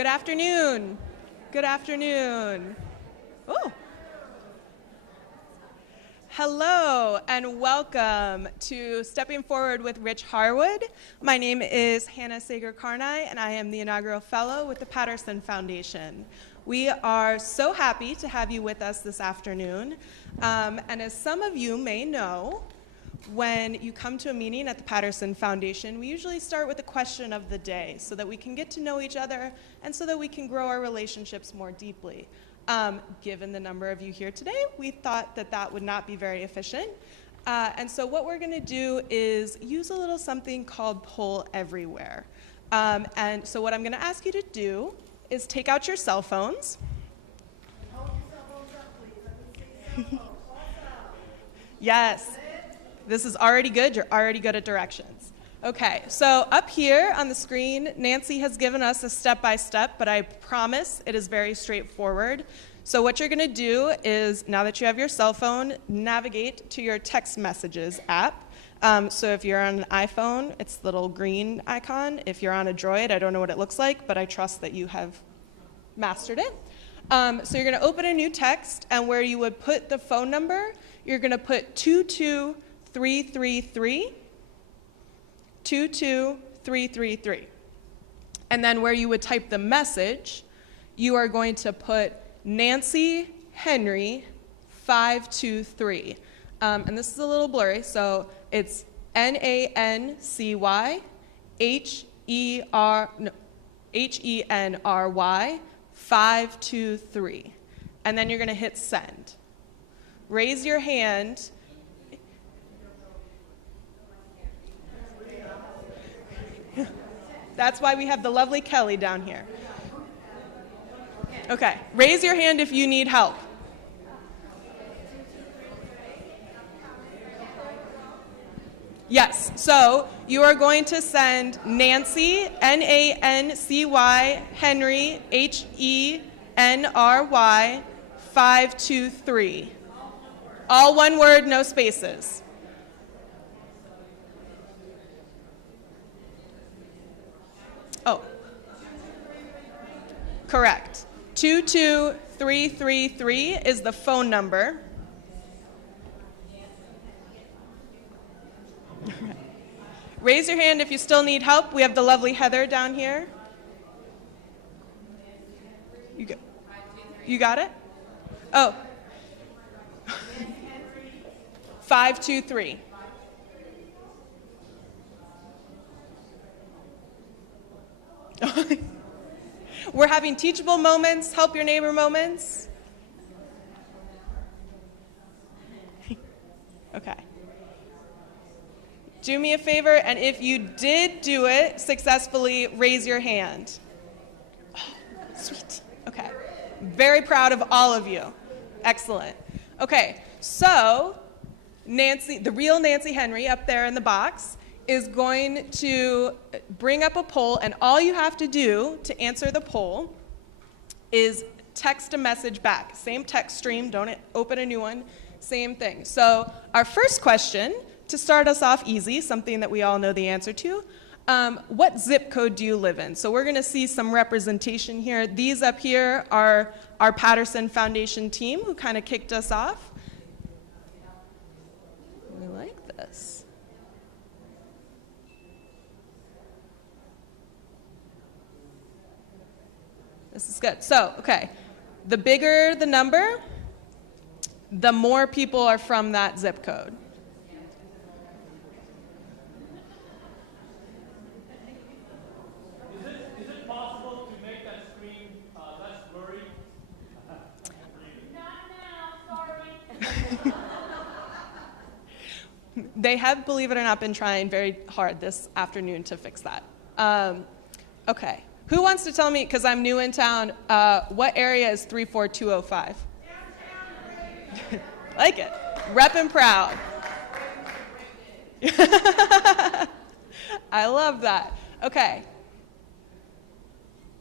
Good afternoon. Good afternoon. Oh. Hello and welcome to Stepping Forward with Rich Harwood. My name is Hannah Sager-Karnai and I am the inaugural fellow with the Patterson Foundation. We are so happy to have you with us this afternoon. And as some of you may know, when you come to a meeting at the Patterson Foundation, we usually start with a question of the day so that we can get to know each other and so that we can grow our relationships more deeply. Given the number of you here today, we thought that that would not be very efficient. And so what we're going to do is use a little something called Poll Everywhere. And so what I'm going to ask you to do is take out your cell phones. Yes. This is already good. You're already good at directions. Okay, so up here on the screen, Nancy has given us a step-by-step, but I promise it is very straightforward. So what you're going to do is, now that you have your cell phone, navigate to your text messages app. So if you're on an iPhone, it's the little green icon. If you're on a Droid, I don't know what it looks like, but I trust that you have mastered it. So you're going to open a new text, and where you would put the phone number, you're going to put 22333, 22333. And then where you would type the message, you are going to put Nancy Henry 523. And this is a little blurry, so it's NANCY HENRY 523. And then you're going to hit send. Raise your hand. That's why we have the lovely Kelly down here. Okay, raise your hand if you need help. Yes, so you are going to send Nancy, NANCY, Henry, HENRY, 523. All one word, no spaces. Oh, correct. 22333 is the phone number. Raise your hand if you still need help. We have the lovely Heather down here. You got it? Oh. 523. We're having teachable moments, help your neighbor moments. Okay. Do me a favor, and if you did do it successfully, raise your hand. Oh, sweet. Okay. Very proud of all of you. Excellent. Okay, so Nancy, the real Nancy Henry up there in the box, is going to bring up a poll, and all you have to do to answer the poll is text a message back. Same text stream, don't open a new one, same thing. So our first question, to start us off easy, something that we all know the answer to, what zip code do you live in? So we're going to see some representation here. These up here are our Patterson Foundation team who kind of kicked us off. We like this. This is good. So, okay, the bigger the number, the more people are from that zip code. Is it possible to make that screen less blurry? Not now, sorry. They have, believe it or not, been trying very hard this afternoon to fix that. Okay. Who wants to tell me, because I'm new in town, what area is 34205? Like it. Rep and proud. I love that. Okay.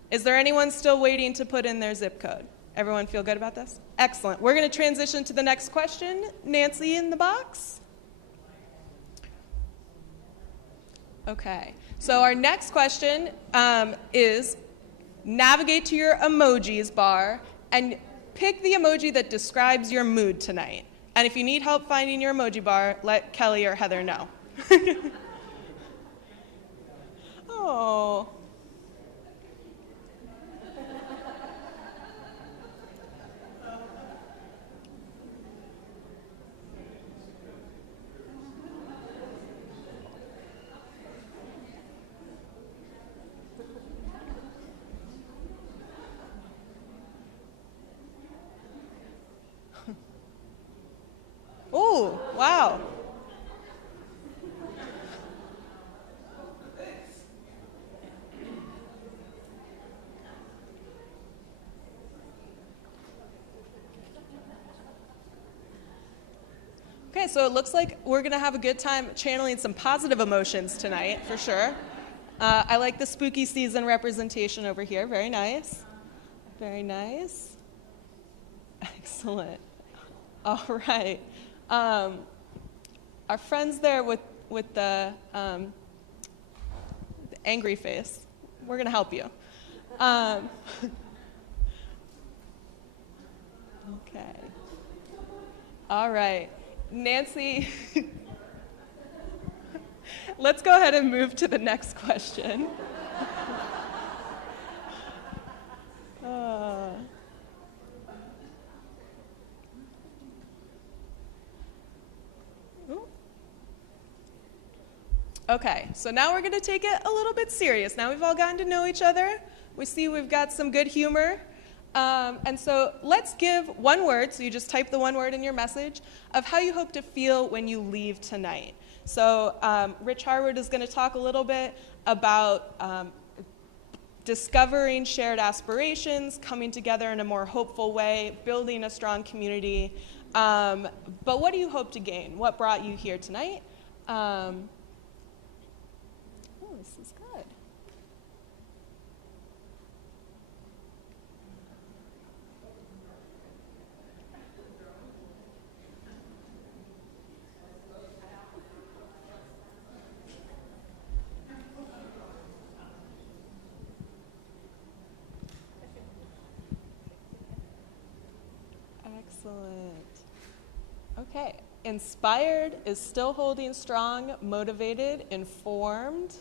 Is there anyone still waiting to put in their zip code? Everyone feel good about this? Excellent. We're going to transition to the next question. Nancy in the box. Okay. So our next question is, navigate to your emojis bar and pick the emoji that describes your mood tonight. And if you need help finding your emoji bar, let Kelly or Heather know. Oh. Oh, wow. Okay, so it looks like we're going to have a good time channeling some positive emotions tonight, for sure. I like the spooky season representation over here. Very nice. Very nice. Excellent. All right. Our friends there with the angry face, we're going to help you. Okay. All right. Nancy, let's go ahead and move to the next question. Okay, so now we're going to take it a little bit serious. Now we've all gotten to know each other. We see we've got some good humor. And so let's give one word, so you just type the one word in your message, of how you hope to feel when you leave tonight. So Rich Harwood is going to talk a little bit about discovering shared aspirations, coming together in a more hopeful way, building a strong community. But what do you hope to gain? What brought you here tonight? This is good. Excellent. Okay. Inspired is still holding strong, motivated, informed.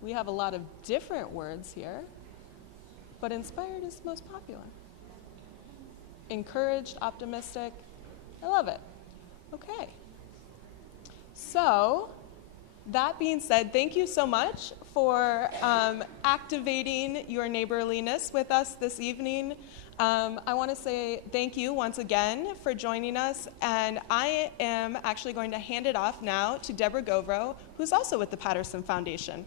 We have a lot of different words here, but inspired is most popular. Encouraged, optimistic. I love it. Okay. So, that being said, thank you so much for activating your neighborliness with us this evening. I want to say thank you once again for joining us, and I am actually going to hand it off now to Deborah Govro, who's also with the Patterson Foundation.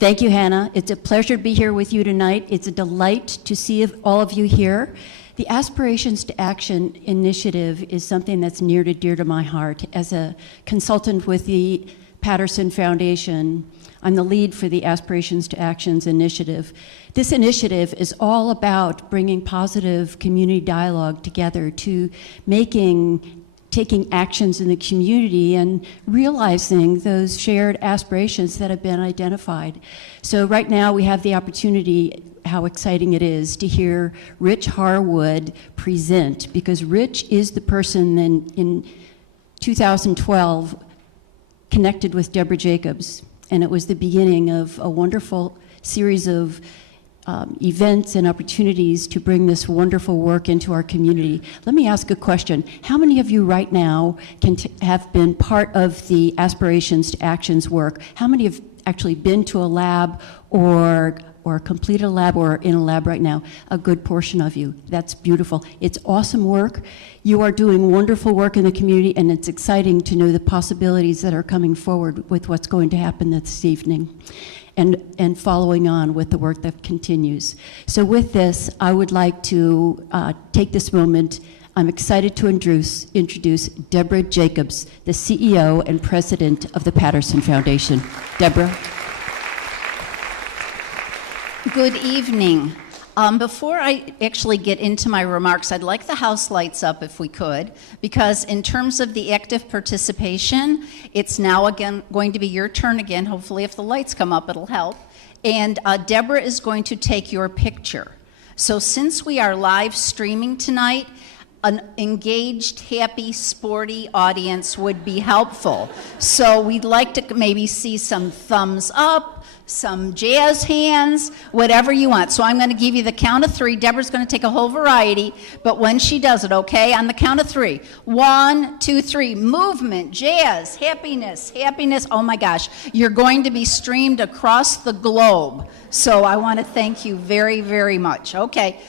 Thank you, Hannah. It's a pleasure to be here with you tonight. It's a delight to see all of you here. The Aspirations to Action initiative is something that's near to dear to my heart. As a consultant with the Patterson Foundation, I'm the lead for the Aspirations to Actions initiative. This initiative is all about bringing positive community dialogue together to taking actions in the community and realizing those shared aspirations that have been identified. So right now we have the opportunity, how exciting it is to hear Rich Harwood present, because Rich is the person in 2012 connected with Deborah Jacobs, and it was the beginning of a wonderful series of events and opportunities to bring this wonderful work into our community. Let me ask a question. How many of you right now have been part of the Aspirations to Actions work? How many have actually been to a lab or completed a lab or in a lab right now? A good portion of you. That's beautiful. It's awesome work. You are doing wonderful work in the community, and it's exciting to know the possibilities that are coming forward with what's going to happen this evening, and following on with the work that continues. So with this, I would like to take this moment. I'm excited to introduce Deborah Jacobs, the CEO and President of the Patterson Foundation. Deborah. Good evening. Before I actually get into my remarks, I'd like the house lights up if we could, because in terms of the active participation, it's now again going to be your turn again. Hopefully, if the lights come up, it'll help. And Deborah is going to take your picture. So since we are live streaming tonight, an engaged, happy, sporty audience would be helpful. So we'd like to maybe see some thumbs up, some jazz hands, whatever you want. So I'm going to give you the count of 3. Deborah's going to take a whole variety, but when she does it, okay? On the count of 3. 1, 2, 3. Movement, jazz, happiness, happiness. Oh my gosh, you're going to be streamed across the globe. So I want to thank you very, very much. Okay,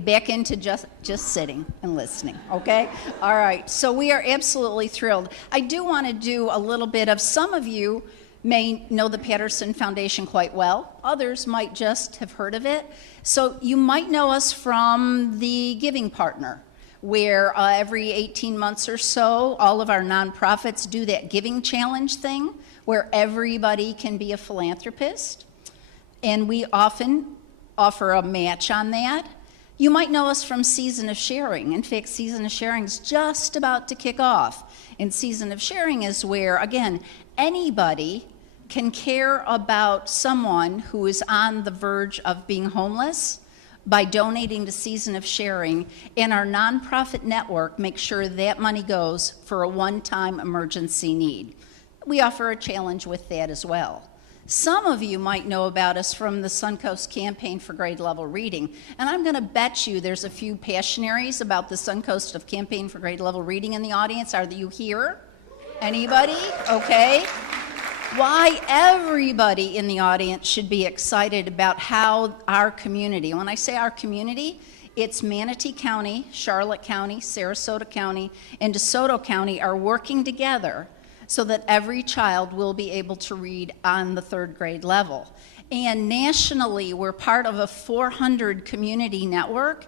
back into just sitting and listening, okay? All right, so we are absolutely thrilled. I do want to do a little bit of, some of you may know the Patterson Foundation quite well. Others might just have heard of it. So you might know us from the Giving Partner, where every 18 months or so, all of our nonprofits do that Giving Challenge thing, where everybody can be a philanthropist. And we often offer a match on that. You might know us from Season of Sharing. In fact, Season of Sharing is just about to kick off. And Season of Sharing is where, again, anybody can care about someone who is on the verge of being homeless by donating to Season of Sharing, and our nonprofit network makes sure that money goes for a one-time emergency need. We offer a challenge with that as well. Some of you might know about us from the Suncoast Campaign for Grade Level Reading, and I'm going to bet you there's a few passionaries about the Suncoast of Campaign for Grade Level Reading in the audience. Are you here? Anybody? Okay. Why everybody in the audience should be excited about how our community, when I say our community, it's Manatee County, Charlotte County, Sarasota County, and DeSoto County are working together so that every child will be able to read on the 3rd grade level. And nationally, we're part of a 400 community network.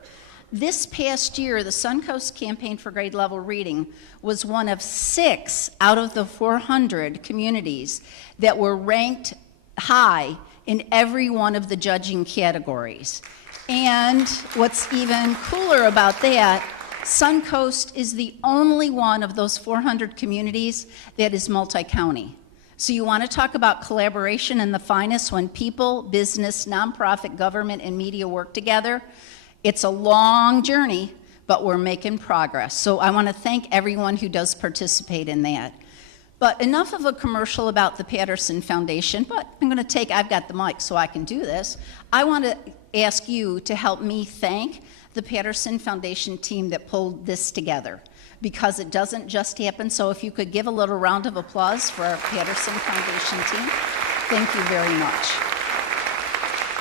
This past year, the Suncoast Campaign for Grade Level Reading was one of 6 out of the 400 communities that were ranked high in every one of the judging categories. And what's even cooler about that, Suncoast is the only one of those 400 communities that is multi-county. So you want to talk about collaboration in the finest, when people, business, nonprofit, government, and media work together. It's a long journey, but we're making progress. So I want to thank everyone who does participate in that. But enough of a commercial about the Patterson Foundation, but I've got the mic so I can do this. I want to ask you to help me thank the Patterson Foundation team that pulled this together, because it doesn't just happen. So if you could give a little round of applause for our Patterson Foundation team. Thank you very much.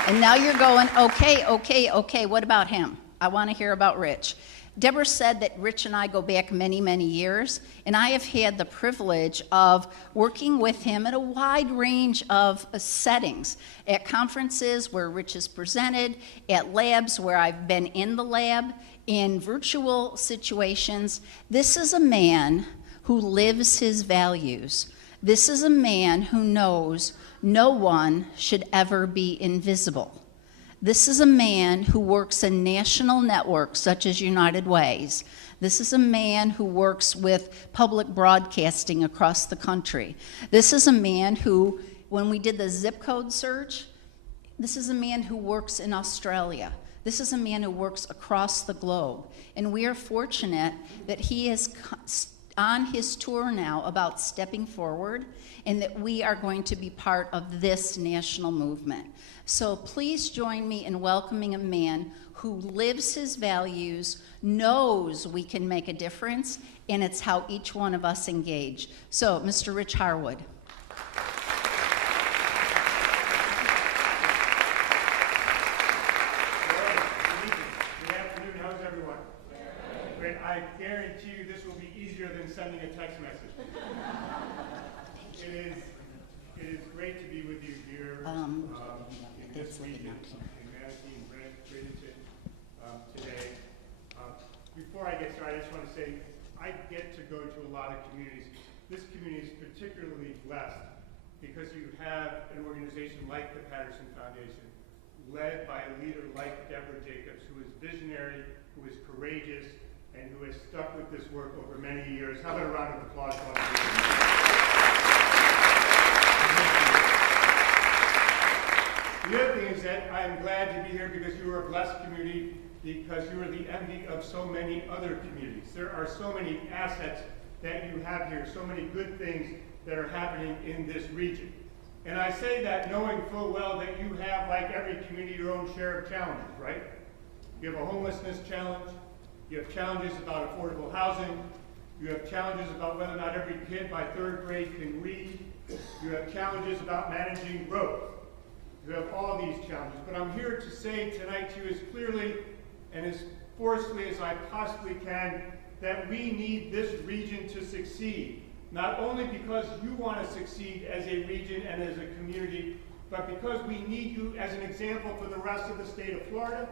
And now you're going, okay, what about him? I want to hear about Rich. Deborah said that Rich and I go back many, many years, and I have had the privilege of working with him at a wide range of settings, at conferences where Rich is presented, at labs where I've been in the lab, in virtual situations. This is a man who lives his values. This is a man who knows no one should ever be invisible. This is a man who works in national networks such as United Ways. This is a man who works with public broadcasting across the country. This is a man who, when we did the zip code search, this is a man who works in Australia. This is a man who works across the globe. And we are fortunate that he is on his tour now about stepping forward, and that we are going to be part of this national movement. So please join me in welcoming a man who lives his values, knows we can make a difference, and it's how each one of us engage. So, Mr. Rich Harwood. Good afternoon. How's everyone? Great. I guarantee you this will be easier than sending a text message. It is great to be with you here in this region, in Manatee and Bradenton today. Before I get started, I just want to say I get to go to a lot of communities. This community is particularly blessed because you have an organization like the Patterson Foundation, led by a leader like Deborah Jacobs, who is visionary, who is courageous, and who has stuck with this work over many years. How about a round of applause for The other thing is that I am glad to be here because you are a blessed community, because you are the envy of so many other communities. There are so many assets that you have here, so many good things that are happening in this region. And I say that knowing full well that you have, like every community, your own share of challenges, right? You have a homelessness challenge. You have challenges about affordable housing. You have challenges about whether or not every kid by 3rd grade can read. You have challenges about managing growth. You have all these challenges. But I'm here to say tonight to you as clearly and as forcefully as I possibly can that we need this region to succeed. Not only because you want to succeed as a region and as a community, but because we need you as an example for the rest of the state of Florida,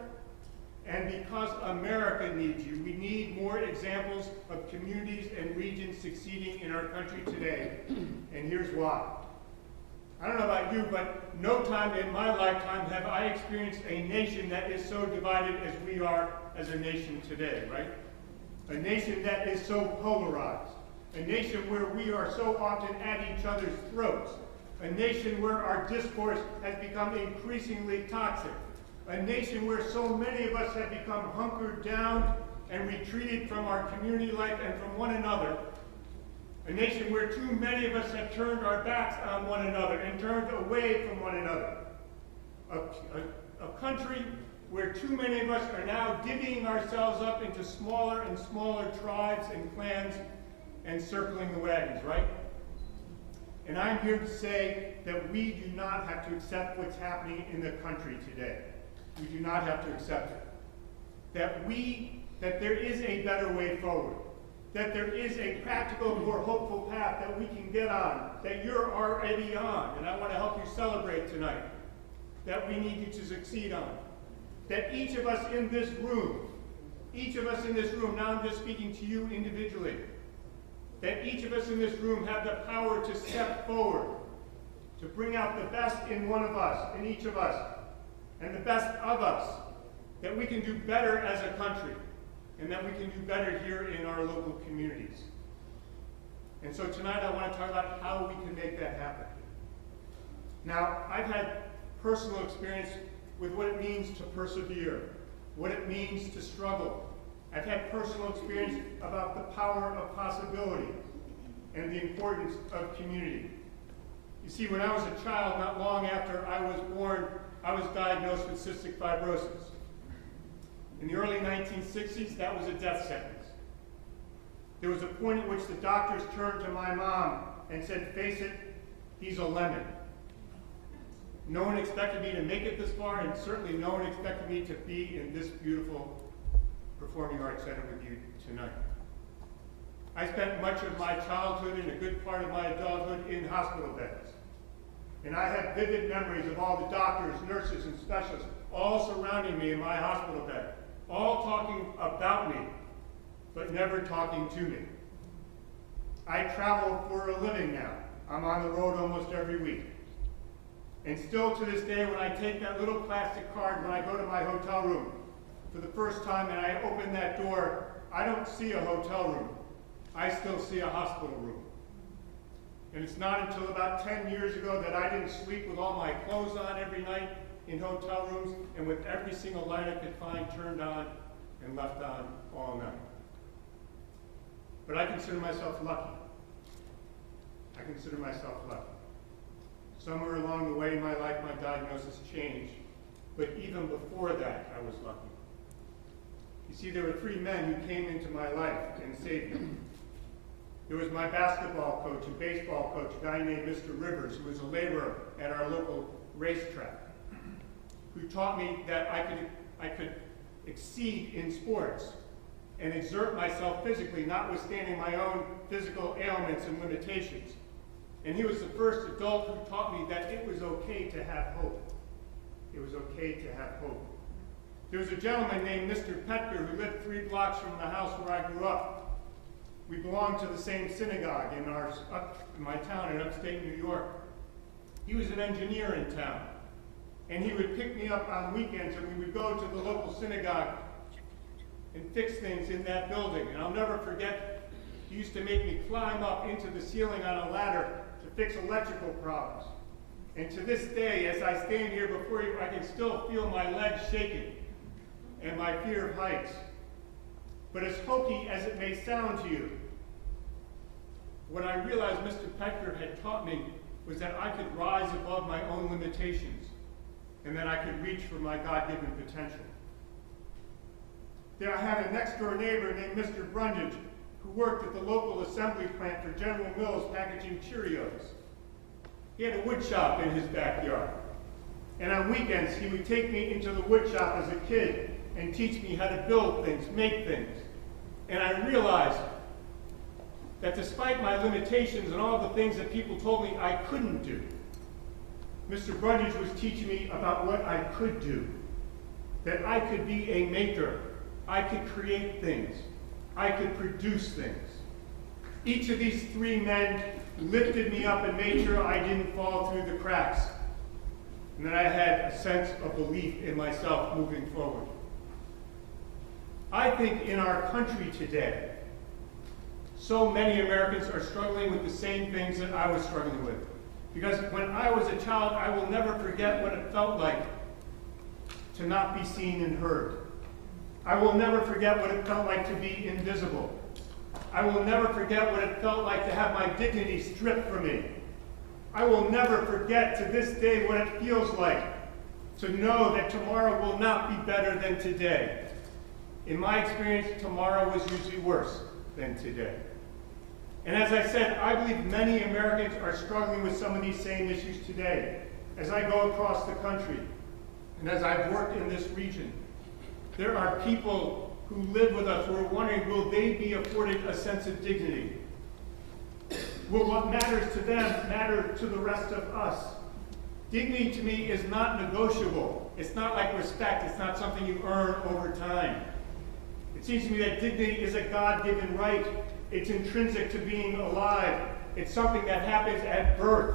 and because America needs you. We need more examples of communities and regions succeeding in our country today, and here's why. I don't know about you, but no time in my lifetime have I experienced a nation that is so divided as we are as a nation today, right? A nation that is so polarized. A nation where we are so often at each other's throats. A nation where our discourse has become increasingly toxic. A nation where so many of us have become hunkered down and retreated from our community life and from one another. A nation where too many of us have turned our backs on one another and turned away from one another. A country where too many of us are now divvying ourselves up into smaller and smaller tribes and clans and circling the wagons, right? And I'm here to say that we do not have to accept what's happening in the country today. We do not have to accept it. That there is a better way forward. That there is a practical, more hopeful path that we can get on, that you're already on, and I want to help you celebrate tonight, that we need you to succeed on. That each of us in this room, now I'm just speaking to you individually, that each of us in this room have the power to step forward, to bring out the best in one of us, in each of us, and the best of us, that we can do better as a country, and that we can do better here in our local communities. And so tonight I want to talk about how we can make that happen. Now, I've had personal experience with what it means to persevere, what it means to struggle. I've had personal experience about the power of possibility and the importance of community. You see, when I was a child, not long after I was born, I was diagnosed with cystic fibrosis. In the early 1960s, that was a death sentence. There was a point at which the doctors turned to my mom and said, "Face it, he's a lemon." No one expected me to make it this far, and certainly no one expected me to be in this beautiful Performing Arts Center with you tonight. I spent much of my childhood and a good part of my adulthood in hospital beds. And I have vivid memories of all the doctors, nurses, and specialists all surrounding me in my hospital bed, all talking about me, but never talking to me. I travel for a living now. I'm on the road almost every week. And still to this day, when I take that little plastic card when I go to my hotel room for the first time and I open that door, I don't see a hotel room. I still see a hospital room. And it's not until about 10 years ago that I didn't sleep with all my clothes on every night in hotel rooms and with every single light I could find turned on and left on all night. But I consider myself lucky. I consider myself lucky. Somewhere along the way in my life, my diagnosis changed. But even before that, I was lucky. You see, there were three men who came into my life and saved me. There was my basketball coach and baseball coach, a guy named Mr. Rivers, who was a laborer at our local racetrack, who taught me that I could exceed in sports and exert myself physically, notwithstanding my own physical ailments and limitations. And he was the first adult who taught me that it was okay to have hope. It was okay to have hope. There was a gentleman named Mr. Petker who lived 3 blocks from the house where I grew up. We belonged to the same synagogue in my town in upstate New York. He was an engineer in town. And he would pick me up on weekends, and we would go to the local synagogue and fix things in that building. And I'll never forget, he used to make me climb up into the ceiling on a ladder to fix electrical problems. And to this day, as I stand here before you, I can still feel my legs shaking and my fear of heights. But as hokey as it may sound to you, what I realized Mr. Pecker had taught me was that I could rise above my own limitations and that I could reach for my God-given potential. There I had a next-door neighbor named Mr. Brundage who worked at the local assembly plant for General Mills packaging Cheerios. He had a wood shop in his backyard. And on weekends, he would take me into the wood shop as a kid and teach me how to build things, make things. And I realized that despite my limitations and all the things that people told me I couldn't do, Mr. Brundage was teaching me about what I could do, that I could be a maker, I could create things, I could produce things. Each of these three men lifted me up and made sure I didn't fall through the cracks, and that I had a sense of belief in myself moving forward. I think in our country today, so many Americans are struggling with the same things that I was struggling with. Because when I was a child, I will never forget what it felt like to not be seen and heard. I will never forget what it felt like to be invisible. I will never forget what it felt like to have my dignity stripped from me. I will never forget to this day what it feels like to know that tomorrow will not be better than today. In my experience, tomorrow was usually worse than today. And as I said, I believe many Americans are struggling with some of these same issues today. As I go across the country, and as I've worked in this region, there are people who live with us who are wondering, will they be afforded a sense of dignity? Will what matters to them matter to the rest of us? Dignity to me is not negotiable. It's not like respect. It's not something you earn over time. It seems to me that dignity is a God-given right. It's intrinsic to being alive. It's something that happens at birth.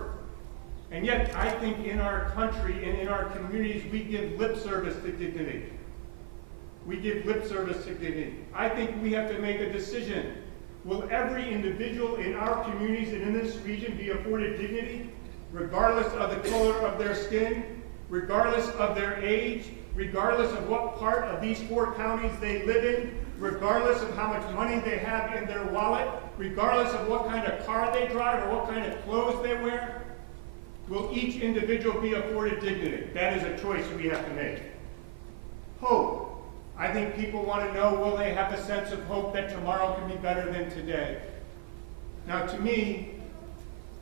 And yet, I think in our country and in our communities, we give lip service to dignity. We give lip service to dignity. I think we have to make a decision. Will every individual in our communities and in this region be afforded dignity, regardless of the color of their skin, regardless of their age, regardless of what part of these 4 counties they live in, regardless of how much money they have in their wallet, regardless of what kind of car they drive or what kind of clothes they wear? Will each individual be afforded dignity? That is a choice we have to make. Hope. I think people want to know, will they have a sense of hope that tomorrow can be better than today? Now, to me,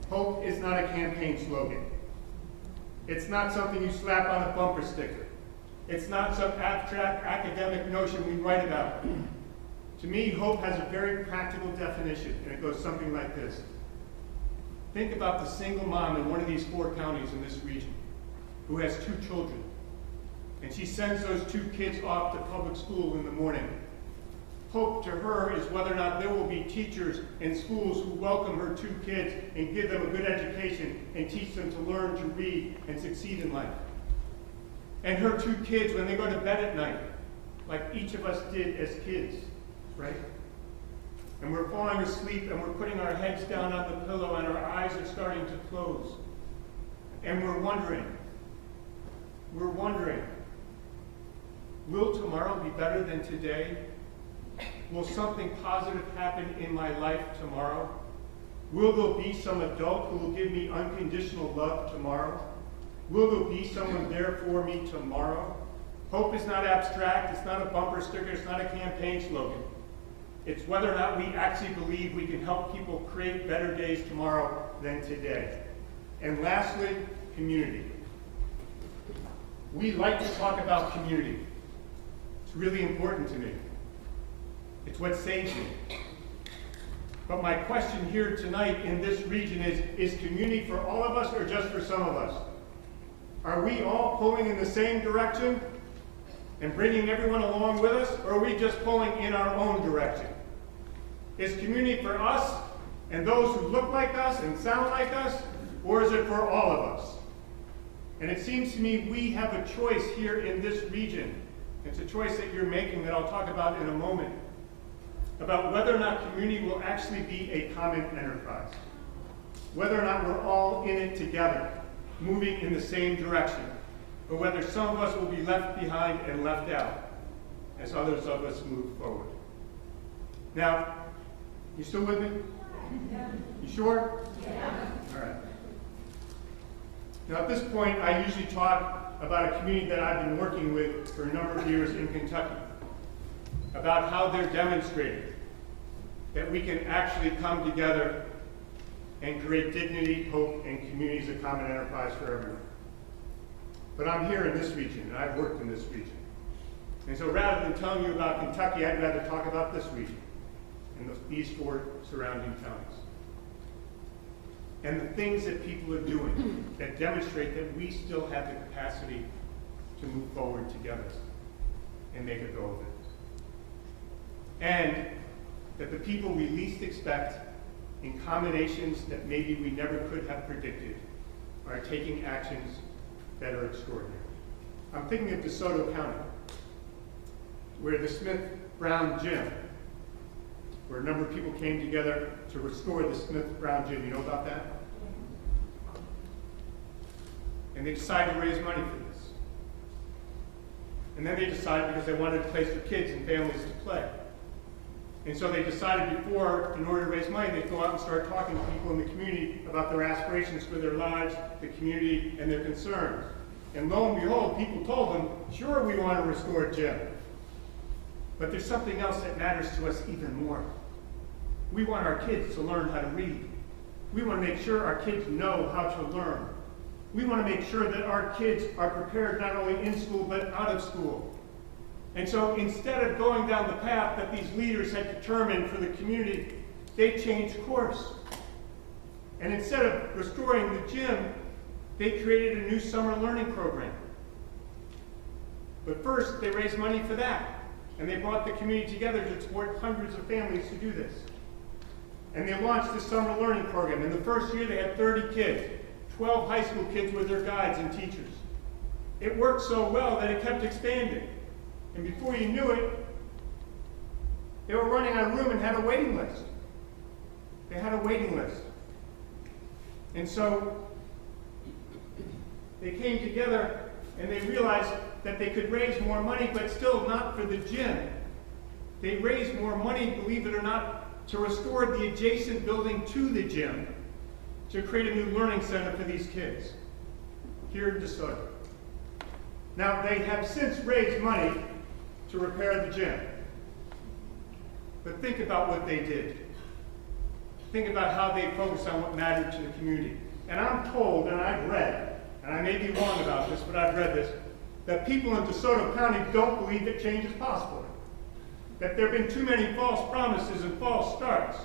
hope is not a campaign slogan. It's not something you slap on a bumper sticker. It's not some abstract academic notion we write about. To me, hope has a very practical definition, and it goes something like this. Think about the single mom in one of these 4 counties in this region who has 2 children. And she sends those 2 kids off to public school in the morning. Hope to her is whether or not there will be teachers in schools who welcome her 2 kids and give them a good education and teach them to learn to read and succeed in life. And her 2 kids, when they go to bed at night, like each of us did as kids, right? And we're falling asleep and we're putting our heads down on the pillow and our eyes are starting to close. And we're wondering, will tomorrow be better than today? Will something positive happen in my life tomorrow? Will there be some adult who will give me unconditional love tomorrow? Will there be someone there for me tomorrow? Hope is not abstract, it's not a bumper sticker, it's not a campaign slogan. It's whether or not we actually believe we can help people create better days tomorrow than today. And lastly, community. We like to talk about community. It's really important to me. It's what saves me. But my question here tonight in this region is community for all of us or just for some of us? Are we all pulling in the same direction and bringing everyone along with us, or are we just pulling in our own direction? Is community for us and those who look like us and sound like us, or is it for all of us? And it seems to me we have a choice here in this region. It's a choice that you're making that I'll talk about in a moment, about whether or not community will actually be a common enterprise. Whether or not we're all in it together, moving in the same direction, or whether some of us will be left behind and left out as others of us move forward. Now, you still with me? Yeah. You sure? Yeah. All right. Now, at this point, I usually talk about a community that I've been working with for a number of years in Kentucky, about how they're demonstrating that we can actually come together and create dignity, hope, and communities of common enterprise for everyone. But I'm here in this region, and I've worked in this region. And so rather than telling you about Kentucky, I'd rather talk about this region and these 4 surrounding counties. And the things that people are doing that demonstrate that we still have the capacity to move forward together and make a go of it. And that the people we least expect, in combinations that maybe we never could have predicted, are taking actions that are extraordinary. I'm thinking of DeSoto County, where the Smith-Brown Gym, where a number of people came together to restore the Smith-Brown Gym. You know about that? And they decided to raise money for this. And then they decided, because they wanted a place for kids and families to play. And so they decided before, in order to raise money, they'd go out and start talking to people in the community about their aspirations for their lives, the community, and their concerns. And lo and behold, people told them, sure, we want to restore a gym. But there's something else that matters to us even more. We want our kids to learn how to read. We want to make sure our kids know how to learn. We want to make sure that our kids are prepared not only in school, but out of school. And so instead of going down the path that these leaders had determined for the community, they changed course. And instead of restoring the gym, they created a new summer learning program. But first, they raised money for that. And they brought the community together to support hundreds of families to do this. And they launched this summer learning program. In the first year, they had 30 kids. 12 high school kids were their guides and teachers. It worked so well that it kept expanding. And before you knew it, they were running out of room and had a waiting list. They had a waiting list. And so they came together and they realized that they could raise more money, but still not for the gym. They raised more money, believe it or not, to restore the adjacent building to the gym, to create a new learning center for these kids here in DeSoto. Now, they have since raised money to repair the gym. But think about what they did. Think about how they focused on what mattered to the community. And I'm told, and I've read, and I may be wrong about this, but I've read this, that people in DeSoto County don't believe that change is possible. That there have been too many false promises and false starts.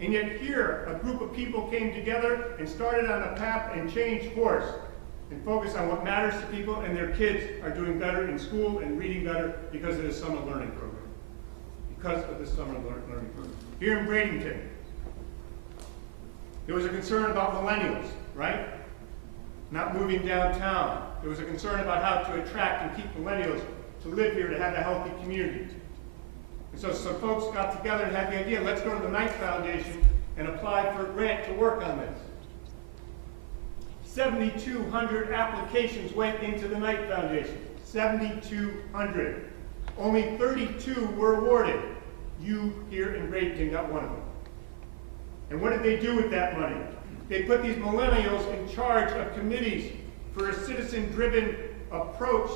And yet here, a group of people came together and started on a path and changed course and focused on what matters to people, and their kids are doing better in school and reading better because of the summer learning program. Because of the summer learning program. Here in Bradenton, there was a concern about millennials, right? Not moving downtown. There was a concern about how to attract and keep millennials to live here, to have a healthy community. And so some folks got together and had the idea, let's go to the Knight Foundation and apply for a grant to work on this. 7,200 applications went into the Knight Foundation. 7,200. Only 32 were awarded. You here in Bradenton got one of them. And what did they do with that money? They put these millennials in charge of committees for a citizen-driven approach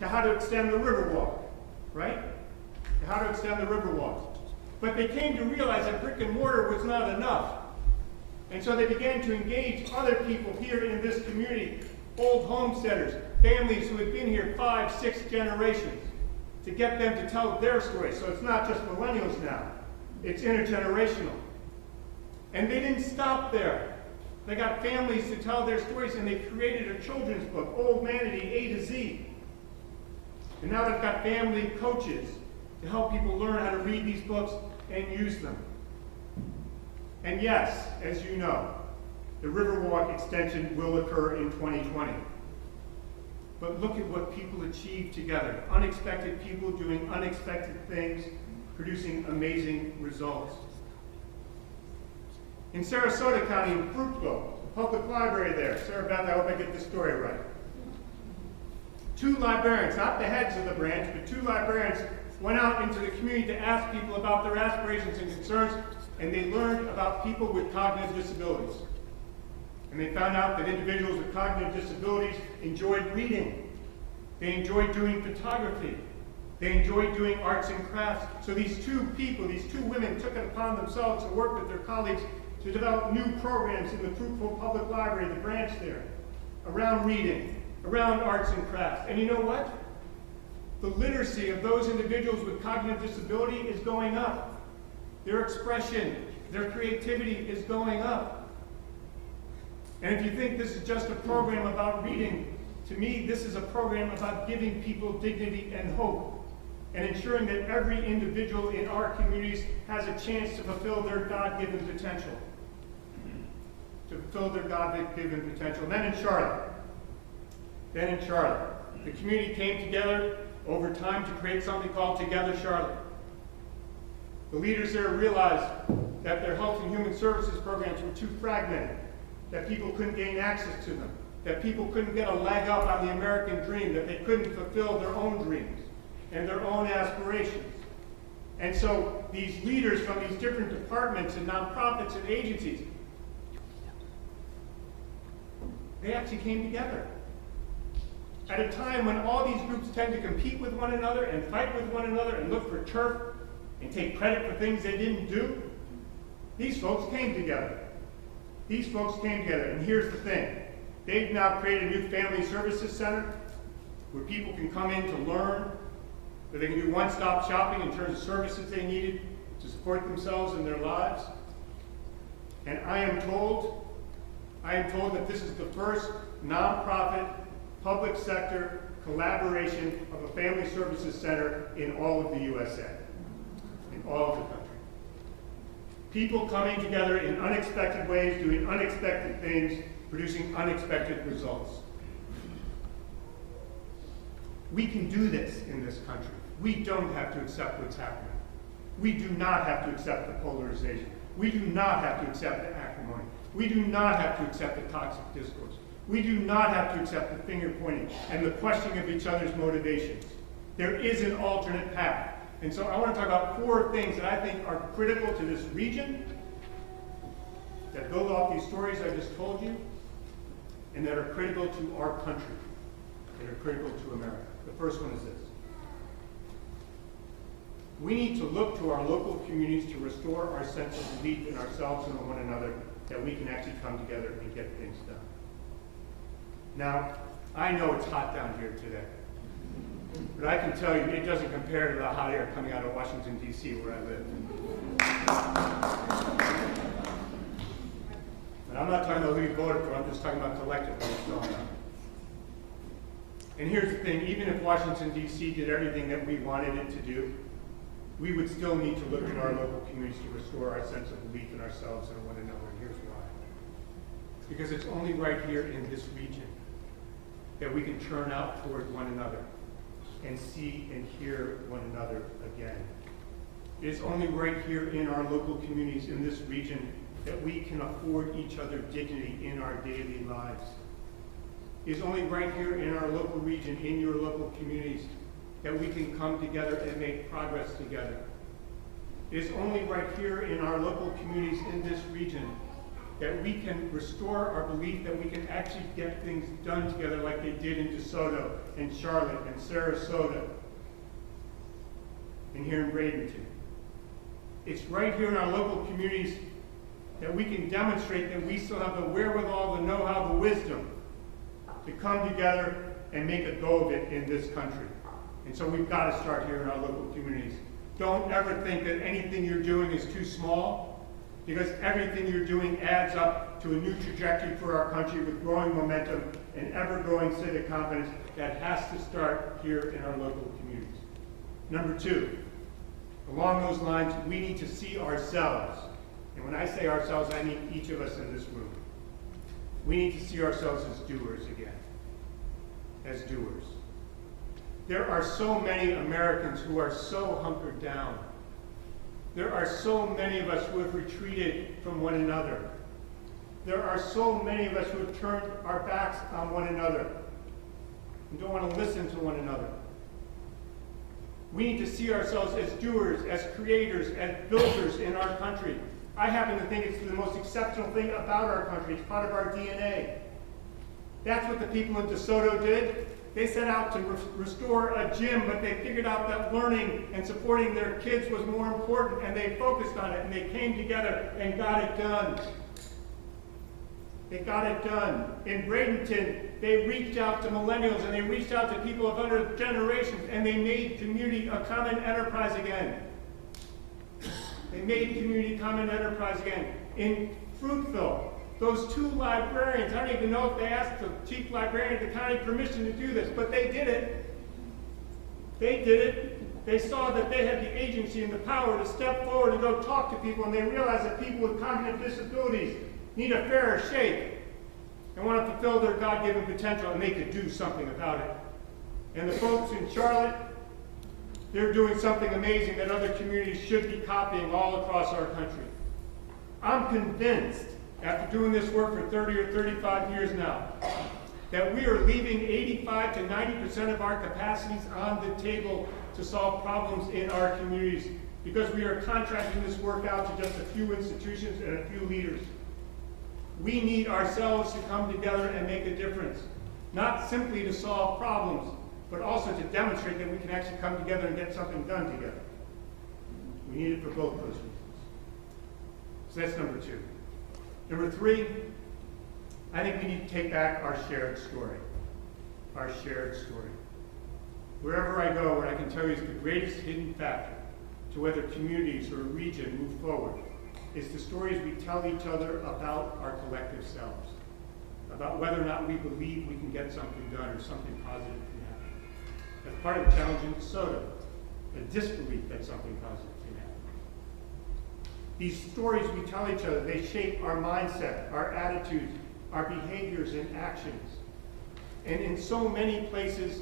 to how to extend the Riverwalk, right? To how to extend the Riverwalk. But they came to realize that brick and mortar was not enough. And so they began to engage other people here in this community, old homesteaders, families who had been here 5, 6 generations, to get them to tell their story. So it's not just millennials now, it's intergenerational. And they didn't stop there. They got families to tell their stories, and they created a children's book, Old Manity A to Z. And now they've got family coaches to help people learn how to read these books and use them. And yes, as you know, the Riverwalk extension will occur in 2020. but look at what people achieve together. Unexpected people doing unexpected things, producing amazing results. In Sarasota County, in Fruitville, public library there. Sarah Beth, I hope I get this story right. 2 librarians, not the heads of the branch, but 2 librarians went out into the community to ask people about their aspirations and concerns, and they learned about people with cognitive disabilities. And they found out that individuals with cognitive disabilities enjoyed reading. They enjoyed doing photography. They enjoyed doing arts and crafts. So these 2 people, these 2 women, took it upon themselves to work with their colleagues to develop new programs in the Fruitful Public Library, the branch there, around reading, around arts and crafts. And you know what? The literacy of those individuals with cognitive disability is going up. Their expression, their creativity is going up. And if you think this is just a program about reading, to me, this is a program about giving people dignity and hope, and ensuring that every individual in our communities has a chance to fulfill their God-given potential. And then in Charlotte, the community came together over time to create something called Together Charlotte. The leaders there realized that their health and human services programs were too fragmented, that people couldn't gain access to them, that people couldn't get a leg up on the American dream, that they couldn't fulfill their own dreams and their own aspirations. And so these leaders from these different departments and nonprofits and agencies, they actually came together. At a time when all these groups tend to compete with one another and fight with one another and look for turf and take credit for things they didn't do, these folks came together. These folks came together, and here's the thing. They've now created a new family services center where people can come in to learn, where they can do one-stop shopping in terms of services they needed to support themselves and their lives. And I am told that this is the first nonprofit public sector collaboration of a family services center in all of the USA, in all of the country. People coming together in unexpected ways, doing unexpected things, producing unexpected results. We can do this in this country. We don't have to accept what's happening. We do not have to accept the polarization. We do not have to accept the acrimony. We do not have to accept the toxic discourse. We do not have to accept the finger pointing and the questioning of each other's motivations. There is an alternate path. And so I want to talk about 4 things that I think are critical to this region, that build off these stories I just told you, and that are critical to our country, that are critical to America. The first one is this. We need to look to our local communities to restore our sense of belief in ourselves and in one another, that we can actually come together and get things done. Now, I know it's hot down here today, but I can tell you it doesn't compare to the hot air coming out of Washington, D.C., where I live. And I'm not talking about who you voted for, I'm just talking about collectively what's going on. And here's the thing, even if Washington, D.C. did everything that we wanted it to do, we would still need to look at our local communities to restore our sense of belief in ourselves and one another, and here's why. Because it's only right here in this region that we can turn out toward one another and see and hear one another again. It is only right here in our local communities in this region that we can afford each other dignity in our daily lives. It is only right here in our local region, in your local communities, that we can come together and make progress together. It is only right here in our local communities in this region that we can restore our belief that we can actually get things done together like they did in DeSoto and Charlotte and Sarasota and here in Bradenton. It's right here in our local communities that we can demonstrate that we still have the wherewithal, the know-how, the wisdom to come together and make a go of it in this country. And so we've got to start here in our local communities. Don't ever think that anything you're doing is too small, because everything you're doing adds up to a new trajectory for our country with growing momentum and ever-growing civic confidence that has to start here in our local communities. Number 2, along those lines, we need to see ourselves. And when I say ourselves, I mean each of us in this room. We need to see ourselves as doers again. as doers. There are so many Americans who are so hunkered down. There are so many of us who have retreated from one another. There are so many of us who have turned our backs on one another and don't want to listen to one another. We need to see ourselves as doers, as creators, as builders in our country. I happen to think it's the most exceptional thing about our country. It's part of our DNA. That's what the people in DeSoto did. They set out to restore a gym, but they figured out that learning and supporting their kids was more important, and they focused on it, and they came together and got it done. They got it done. In Bradenton, they reached out to millennials, and they reached out to people of other generations, and they made community a common enterprise again. They made community common enterprise again. In Fruitville, those two librarians, I don't even know if they asked the chief librarian of the county permission to do this, but they did it. They did it. They saw that they had the agency and the power to step forward and go talk to people, and they realized that people with cognitive disabilities need a fairer shake and want to fulfill their God-given potential, and they could do something about it. And the folks in Charlotte, they're doing something amazing that other communities should be copying all across our country. I'm convinced, after doing this work for 30 or 35 years now, that we are leaving 85 to 90% of our capacities on the table to solve problems in our communities, because we are contracting this work out to just a few institutions and a few leaders. We need ourselves to come together and make a difference, not simply to solve problems, but also to demonstrate that we can actually come together and get something done together. We need it for both those reasons. So that's number two. Number three, I think we need to take back our shared story. Our shared story. Wherever I go, what I can tell you is the greatest hidden factor to whether communities or a region move forward is the stories we tell each other about our collective selves, about whether or not we believe we can get something done or something positive can happen. That's part of the challenge in DeSoto, the disbelief that something positive can happen. These stories we tell each other, they shape our mindset, our attitudes, our behaviors and actions. And in so many places,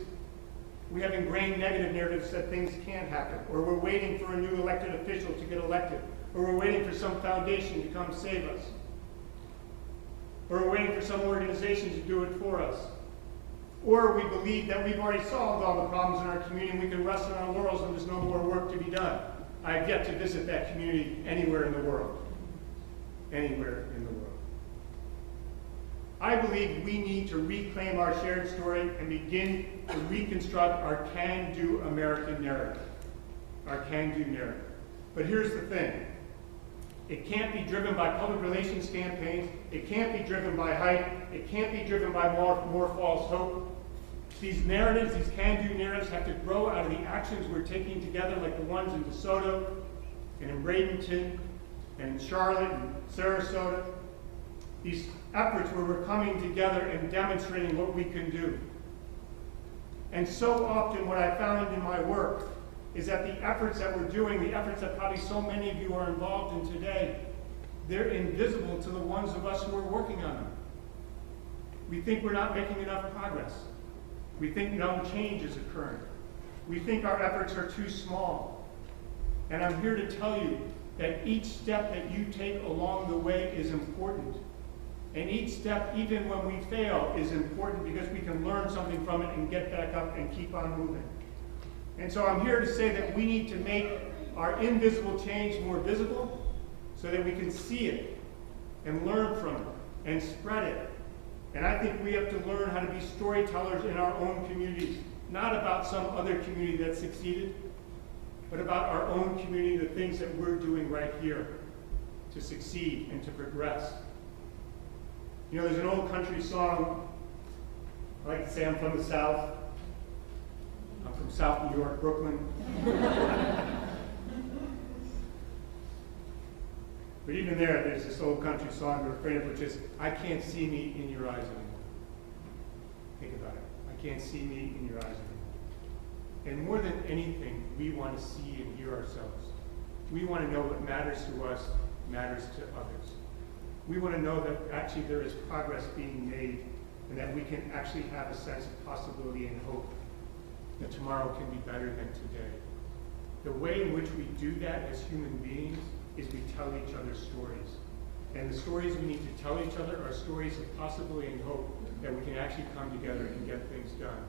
we have ingrained negative narratives that things can't happen, or we're waiting for a new elected official to get elected, or we're waiting for some foundation to come save us, or we're waiting for some organization to do it for us, or we believe that we've already solved all the problems in our community and we can rest on our laurels and there's no more work to be done. I have yet to visit that community anywhere in the world. Anywhere in the world. I believe we need to reclaim our shared story and begin to reconstruct our can-do American narrative. Our can-do narrative. But here's the thing. It can't be driven by public relations campaigns. It can't be driven by hype. It can't be driven by more false hope. These narratives, these can-do narratives, have to grow out of the actions we're taking together, like the ones in DeSoto, and in Bradenton, and in Charlotte, and Sarasota. These efforts where we're coming together and demonstrating what we can do. And so often what I found in my work is that the efforts that we're doing, the efforts that probably so many of you are involved in today, they're invisible to the ones of us who are working on them. We think we're not making enough progress. We think no change is occurring. We think our efforts are too small. And I'm here to tell you that each step that you take along the way is important. And each step, even when we fail, is important because we can learn something from it and get back up and keep on moving. And so I'm here to say that we need to make our invisible change more visible so that we can see it and learn from it and spread it. And I think we have to learn how to be storytellers in our own communities, not about some other community that succeeded, but about our own community, the things that we're doing right here to succeed and to progress. You know, there's an old country song, I like to say I'm from the South. I'm from South New York, Brooklyn. But even there's this old country song, the refrain of which is, I can't see me in your eyes anymore. Think about it. I can't see me in your eyes anymore. And more than anything, we want to see and hear ourselves. We want to know what matters to us matters to others. We want to know that actually there is progress being made and that we can actually have a sense of possibility and hope that tomorrow can be better than today. The way in which we do that as human beings is we tell each other stories. And the stories we need to tell each other are stories of possibility and hope that we can actually come together and get things done.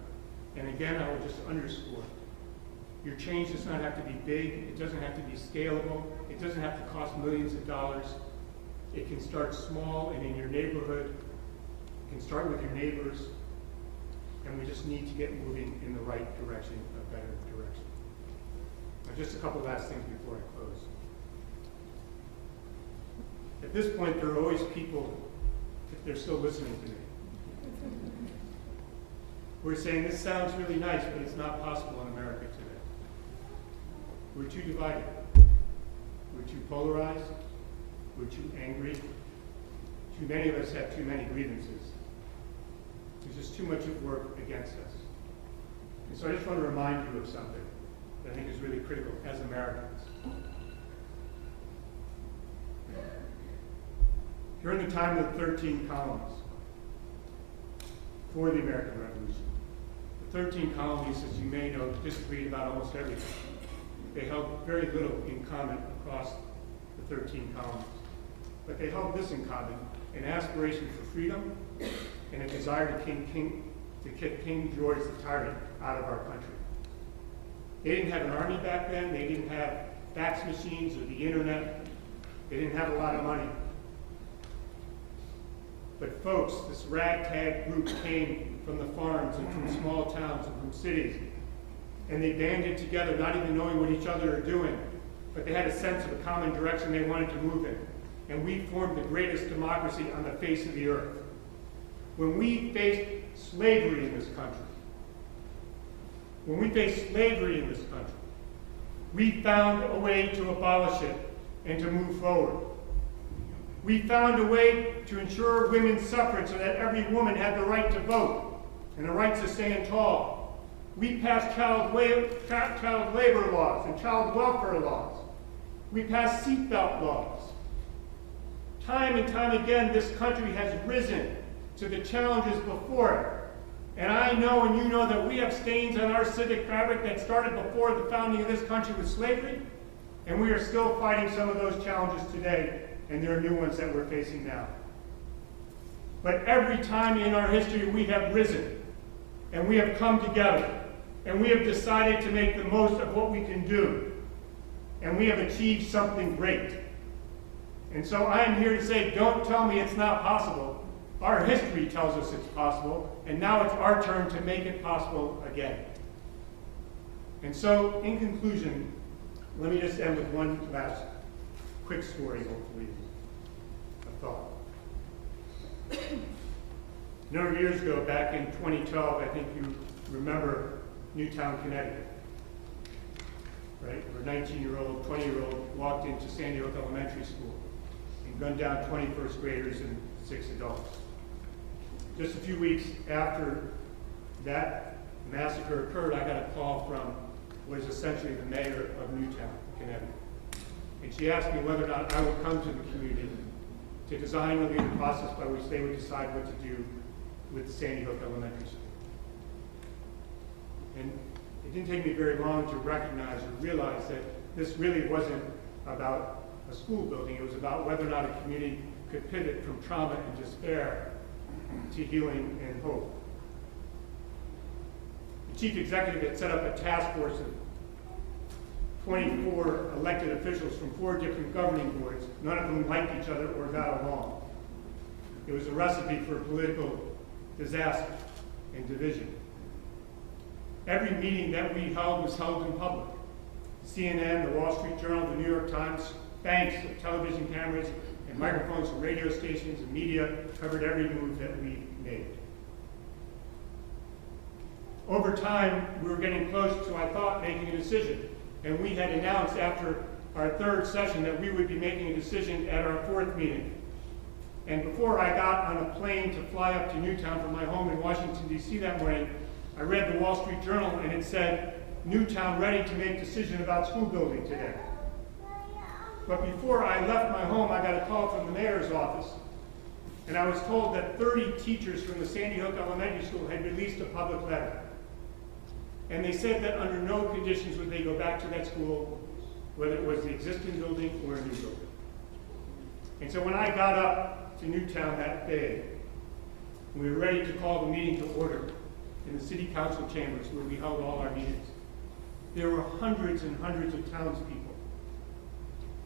And again, I will just underscore, your change does not have to be big, it doesn't have to be scalable, it doesn't have to cost millions of dollars. It can start small and in your neighborhood, it can start with your neighbors, and we just need to get moving in the right direction, a better direction. Now, just a couple last things before I close. At this point, there are always people, if they're still listening to me, who are saying, this sounds really nice, but it's not possible in America today. We're too divided. We're too polarized. We're too angry. Too many of us have too many grievances. There's just too much at work against us. And so I just want to remind you of something that I think is really critical as Americans. During the time of the 13 colonies, before the American Revolution, the 13 colonies, as you may know, disagreed about almost everything. They held very little in common across the 13 colonies. But they held this in common, an aspiration for freedom and a desire to kick King George the Tyrant out of our country. They didn't have an army back then. They didn't have fax machines or the internet. They didn't have a lot of money. But folks, this ragtag group came from the farms and from small towns and from cities. And they banded together, not even knowing what each other are doing. But they had a sense of a common direction they wanted to move in. And we formed the greatest democracy on the face of the earth. When we faced slavery in this country, we found a way to abolish it and to move forward. We found a way to ensure women's suffrage so that every woman had the right to vote and the right to stand tall. We passed child labor laws and child welfare laws. We passed seatbelt laws. Time and time again, this country has risen to the challenges before it. And I know and you know that we have stains on our civic fabric that started before the founding of this country with slavery, and we are still fighting some of those challenges today, and there are new ones that we're facing now. But every time in our history we have risen, and we have come together, and we have decided to make the most of what we can do, and we have achieved something great. And so I am here to say, don't tell me it's not possible. Our history tells us it's possible, and now it's our turn to make it possible again. And so, in conclusion, let me just end with one last quick story, hopefully, a thought. A number of years ago, back in 2012, I think you remember Newtown, Connecticut, right? Where a 19-year-old, 20-year-old walked into Sandy Hook Elementary School and gunned down 20 first graders and 6 adults. Just a few weeks after that massacre occurred, I got a call from what is essentially the mayor of Newtown, Connecticut. And she asked me whether or not I would come to the community to design and lead the process by which they would decide what to do with Sandy Hook Elementary School. And it didn't take me very long to recognize or realize that this really wasn't about a school building. It was about whether or not a community could pivot from trauma and despair to healing and hope. The chief executive had set up a task force of 24 elected officials from 4 different governing boards, none of whom liked each other or got along. It was a recipe for political disaster and division. Every meeting that we held was held in public. CNN, the Wall Street Journal, the New York Times, banks of television cameras and microphones from radio stations and media covered every move that we made. Over time, we were getting close to, I thought, making a decision. And we had announced after our 3rd session that we would be making a decision at our 4th meeting. And before I got on a plane to fly up to Newtown from my home in Washington, D.C. that morning, I read the Wall Street Journal, and it said, Newtown ready to make decision about school building today. But before I left my home, I got a call from the mayor's office. and I was told that 30 teachers from the Sandy Hook Elementary School had released a public letter. And they said that under no conditions would they go back to that school, whether it was the existing building or a new building. And so when I got up to Newtown that day, we were ready to call the meeting to order in the city council chambers where we held all our meetings. There were hundreds and hundreds of townspeople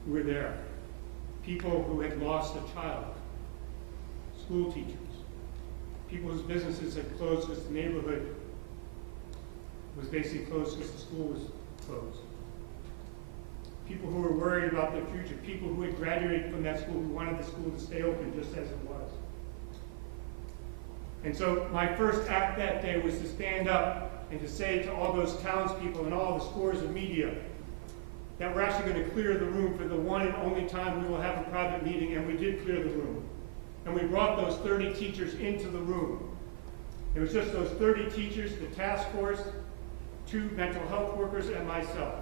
who were there. People who had lost a child, school teachers, people whose businesses had closed because the neighborhood was basically closed because the school was closed. People who were worried about their future, people who had graduated from that school who wanted the school to stay open just as it was. And so my first act that day was to stand up and to say to all those townspeople and all the scores of media that we're actually going to clear the room for the one and only time we will have a private meeting, and we did clear the room. And we brought those 30 teachers into the room. It was just those 30 teachers, the task force, 2 mental health workers, and myself.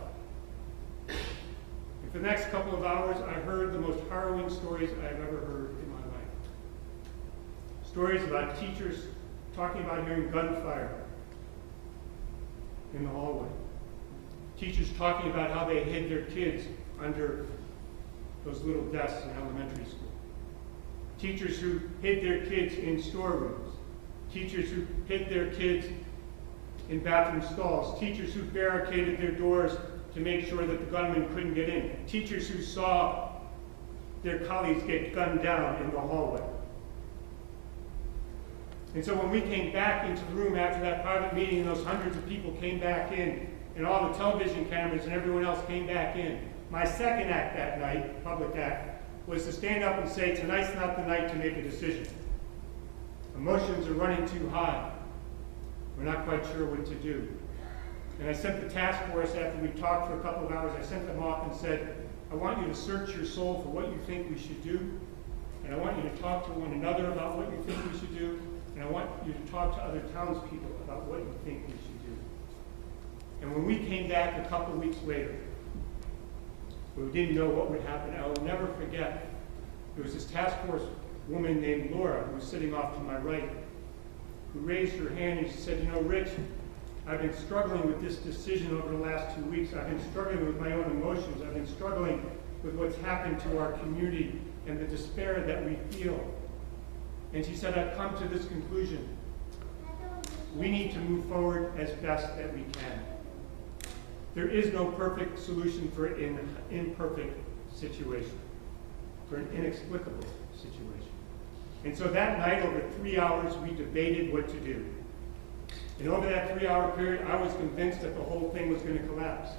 And for the next couple of hours, I heard the most harrowing stories I've ever heard in my life. Stories about teachers talking about hearing gunfire in the hallway. Teachers talking about how they hid their kids under those little desks in elementary school. Teachers who hid their kids in storerooms. Teachers who hid their kids in bathroom stalls. Teachers who barricaded their doors to make sure that the gunman couldn't get in. Teachers who saw their colleagues get gunned down in the hallway. And so when we came back into the room after that private meeting and those hundreds of people came back in, and all the television cameras and everyone else came back in, my second act that night, public act, was to stand up and say, tonight's not the night to make a decision. Emotions are running too high. We're not quite sure what to do. And I sent the task force, after we talked for a couple of hours, I sent them off and said, I want you to search your soul for what you think we should do, and I want you to talk to one another about what you think we should do, and I want you to talk to other townspeople about what you think we should do. And when we came back a couple of weeks later, we didn't know what would happen. I will never forget, there was this task force woman named Laura who was sitting off to my right, who raised her hand and she said, you know, Rich, I've been struggling with this decision over the last 2 weeks. I've been struggling with my own emotions. I've been struggling with what's happened to our community and the despair that we feel. And she said, I've come to this conclusion. We need to move forward as best that we can. There is no perfect solution for an imperfect situation, for an inexplicable situation. And so that night, over 3 hours, we debated what to do. And over that 3-hour period, I was convinced that the whole thing was going to collapse.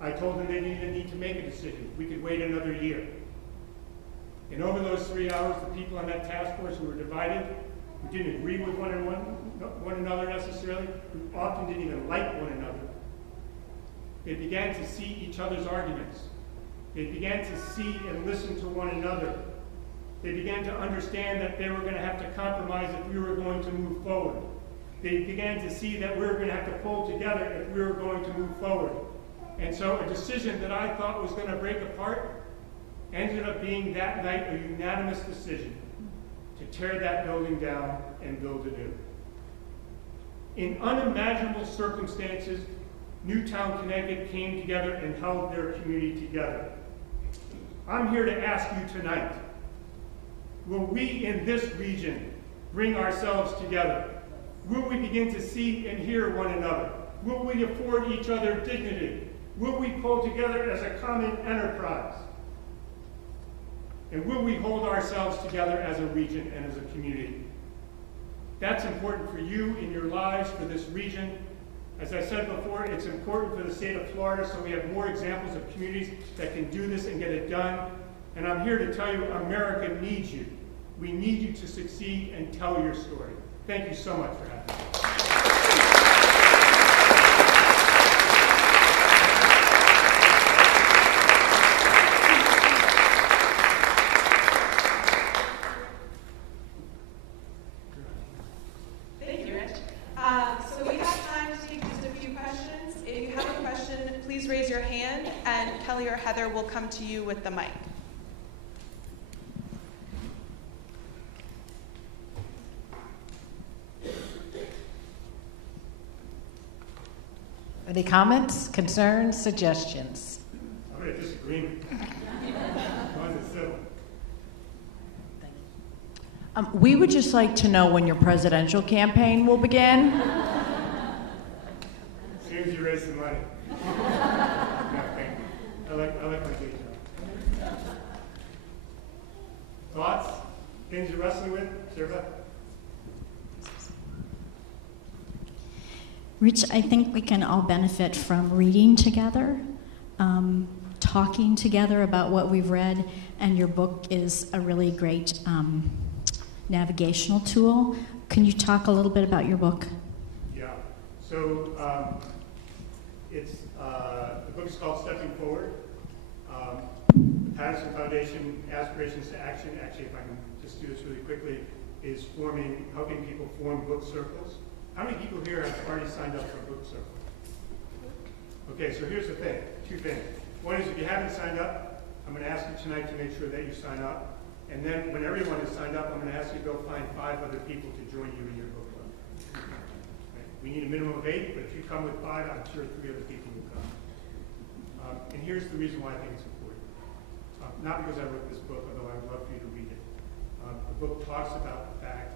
I told them they didn't even need to make a decision. We could wait another year. And over those 3 hours, the people on that task force who were divided, who didn't agree with one another necessarily, who often didn't even like one another, they began to see each other's arguments. They began to see and listen to one another. They began to understand that they were going to have to compromise if we were going to move forward. They began to see that we were going to have to pull together if we were going to move forward. And so a decision that I thought was going to break apart ended up being that night a unanimous decision to tear that building down and build anew. In unimaginable circumstances, Newtown, Connecticut came together and held their community together. I'm here to ask you tonight, will we in this region bring ourselves together? Will we begin to see and hear one another? Will we afford each other dignity? Will we pull together as a common enterprise? And will we hold ourselves together as a region and as a community? That's important for you in your lives, for this region. As I said before, it's important for the state of Florida, so we have more examples of communities that can do this and get it done. And I'm here to tell you, America needs you. We need you to succeed and tell your story. Thank you so much for having me. Thank you, Rich. So we have time to take just a few questions. If you have a question, please raise your hand, and Kelly or Heather will come to you with the mic. Any comments, concerns, suggestions? I'm in a disagreement. Mine's a civil. We would just like to know when your presidential campaign will begin. As soon as you raise some money. No, thank you. I like my day job. Thoughts? Things you're wrestling with? Sarah? Rich, I think we can all benefit from reading together, talking together about what we've read, and your book is a really great navigational tool. Can you talk a little bit about your book? Yeah. So the book is called Stepping Forward. The Patterson Foundation Aspirations to Action, actually, if I can just do this really quickly, is helping people form book circles. How many people here have already signed up for a book circle? Okay, so here's the thing, two things. One is if you haven't signed up, I'm going to ask you tonight to make sure that you sign up. And then when everyone is signed up, I'm going to ask you to go find 5 other people to join you in your book club. Right? We need a minimum of 8, but if you come with 5, I'm sure 3 other people will come. And here's the reason why I think it's important. Not because I wrote this book, although I would love for you to read it. The book talks about the fact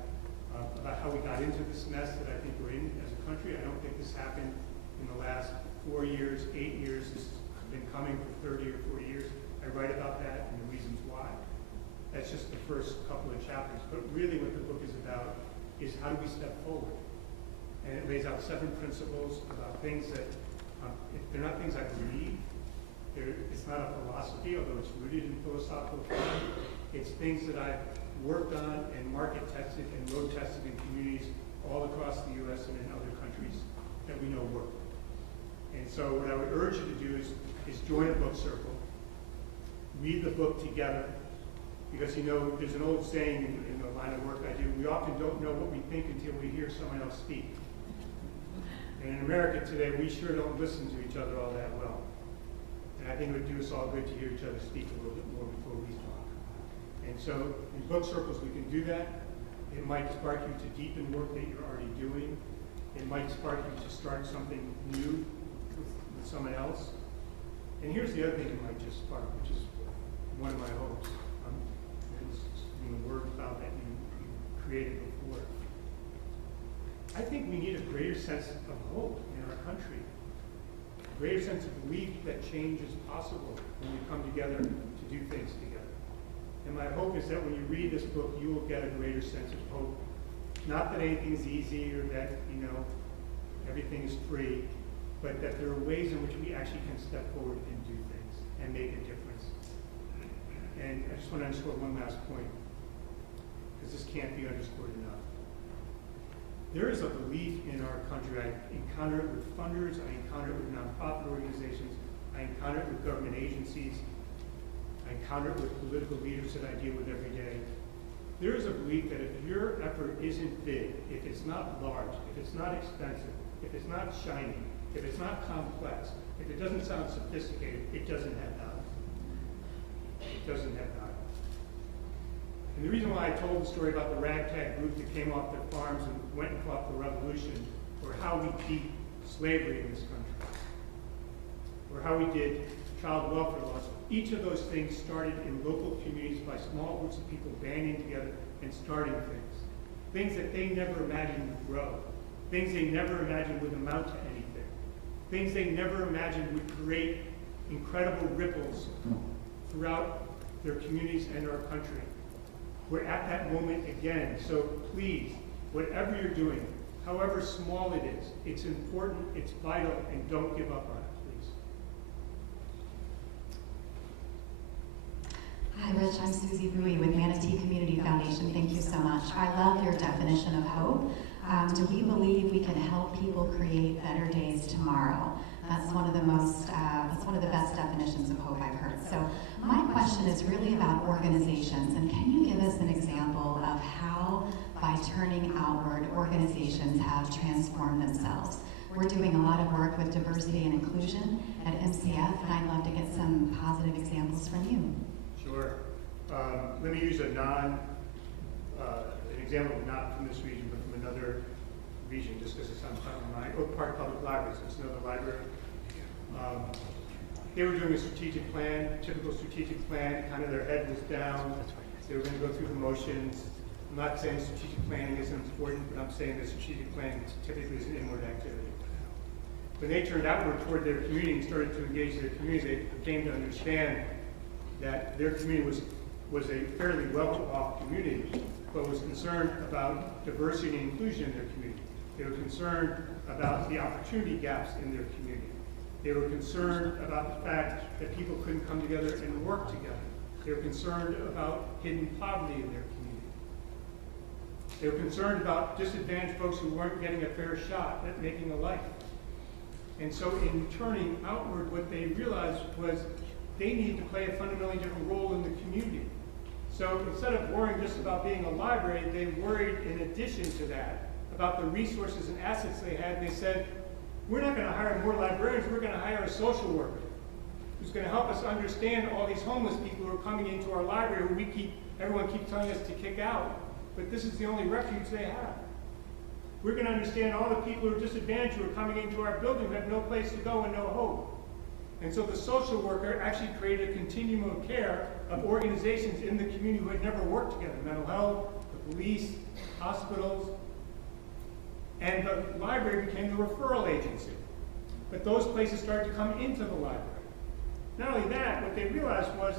about how we got into this mess that I think we're in as a country. I don't think this happened in the last 4 years, 8 years. This has been coming for 30 or 40 years. I write about that and the reasons why. That's just the first couple of chapters. But really what the book is about is how do we step forward? And it lays out 7 principles about things that, they're not things I believe. It's not a philosophy, although it's rooted in philosophical thought. It's things that I've worked on and market tested and road tested in communities all across the U.S. and in other countries that we know work. And so what I would urge you to do is join a book circle, read the book together, because there's an old saying in the line of work I do, we often don't know what we think until we hear someone else speak. And in America today, we sure don't listen to each other all that well. And I think it would do us all good to hear each other speak a little bit more before we talk. And so in book circles, we can do that. It might spark you to deepen work that you're already doing. It might spark you to start something new with someone else. And here's the other thing it might just spark, which is one of my hopes. The word cloud that you created before. I think we need a greater sense of hope in our country. A greater sense of belief that change is possible when we come together to do things together. And my hope is that when you read this book, you will get a greater sense of hope. Not that anything's easy or that, everything is free, but that there are ways in which we actually can step forward and do things and make a difference. And I just want to underscore one last point, because this can't be underscored enough. There is a belief in our country. I encounter it with funders, I encounter it with nonprofit organizations, I encounter it with government agencies, I encounter it with political leaders that I deal with every day. There is a belief that if your effort isn't big, if it's not large, if it's not expensive, if it's not shiny, if it's not complex, if it doesn't sound sophisticated, it doesn't have value. It doesn't have value. And the reason why I told the story about the ragtag group that came off their farms and went and fought the revolution, or how we beat slavery in this country, or how we did child welfare laws, each of those things started in local communities by small groups of people banding together and starting things. Things that they never imagined would grow. Things they never imagined would amount to anything. Things they never imagined would create incredible ripples throughout their communities and our country. We're at that moment again, so please, whatever you're doing, however small it is, it's important, it's vital, and don't give up on it, please. Hi, Rich. I'm Susie Bowie with Manatee Community Foundation. Thank you so much. I love your definition of hope. Do we believe we can help people create better days tomorrow? That's one of the best definitions of hope I've heard. So my question is really about organizations, and can you give us an example of how, by turning outward, organizations have transformed themselves? We're doing a lot of work with diversity and inclusion at MCF, and I'd love to get some positive examples from you. Sure. Let me use an example not from this region, but from another region. just because it's on top of mind. Oak Park Public Library, so it's another library. They were doing a strategic plan, typical strategic plan, kind of their head was down. They were going to go through the motions. I'm not saying strategic planning isn't important, but I'm saying that strategic planning typically is an inward activity. When they turned outward toward their community and started to engage their community, they came to understand that their community was a fairly well-off community, but was concerned about diversity and inclusion in their community. They were concerned about the opportunity gaps in their community. They were concerned about the fact that people couldn't come together and work together. They were concerned about hidden poverty in their community. They were concerned about disadvantaged folks who weren't getting a fair shot at making a life. And so in turning outward, what they realized was they needed to play a fundamentally different role in the community. So instead of worrying just about being a library, they worried in addition to that about the resources and assets they had. And they said, we're not going to hire more librarians, we're going to hire a social worker who's going to help us understand all these homeless people who are coming into our library who everyone keeps telling us to kick out, but this is the only refuge they have. We're going to understand all the people who are disadvantaged who are coming into our building who have no place to go and no hope. And so the social worker actually created a continuum of care of organizations in the community who had never worked together, mental health, the police, hospitals, and the library became the referral agency. But those places started to come into the library. Not only that, what they realized was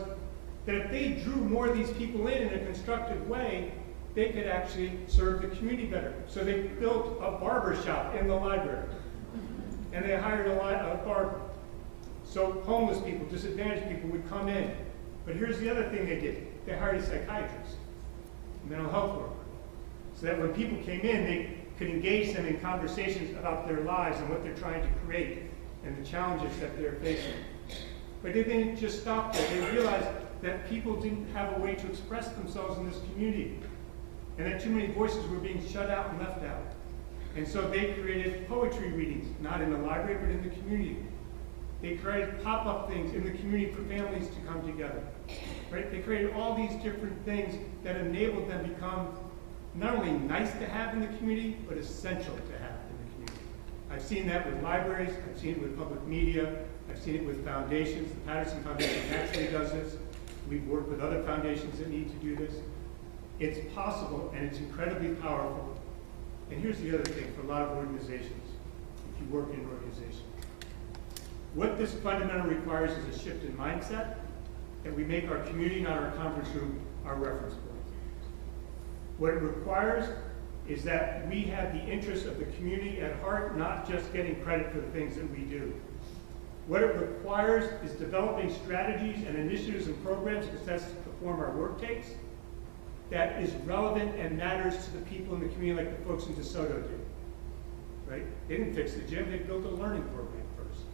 that if they drew more of these people in a constructive way, they could actually serve the community better. So they built a barber shop in the library. And they hired a barber. So homeless people, disadvantaged people would come in. But here's the other thing they did. They hired a psychiatrist, a mental health worker. So that when people came in, they could engage them in conversations about their lives and what they're trying to create and the challenges that they're facing. But they didn't just stop there. They realized that people didn't have a way to express themselves in this community, and that too many voices were being shut out and left out. And so they created poetry readings, not in the library, but in the community. They created pop-up things in the community for families to come together. Right? They created all these different things that enabled them to become not only nice to have in the community, but essential to have in the community. I've seen that with libraries, I've seen it with public media, I've seen it with foundations. The Patterson Foundation naturally does this. We've worked with other foundations that need to do this. It's possible, and it's incredibly powerful. And here's the other thing for a lot of organizations, if you work in an organization. What this fundamentally requires is a shift in mindset, that we make our community, not our conference room, our reference point. What it requires is that we have the interests of the community at heart, not just getting credit for the things that we do. What it requires is developing strategies and initiatives and programs, because that's the form our work takes, that is relevant and matters to the people in the community, like the folks in DeSoto did. Right? They didn't fix the gym, they built a learning program first.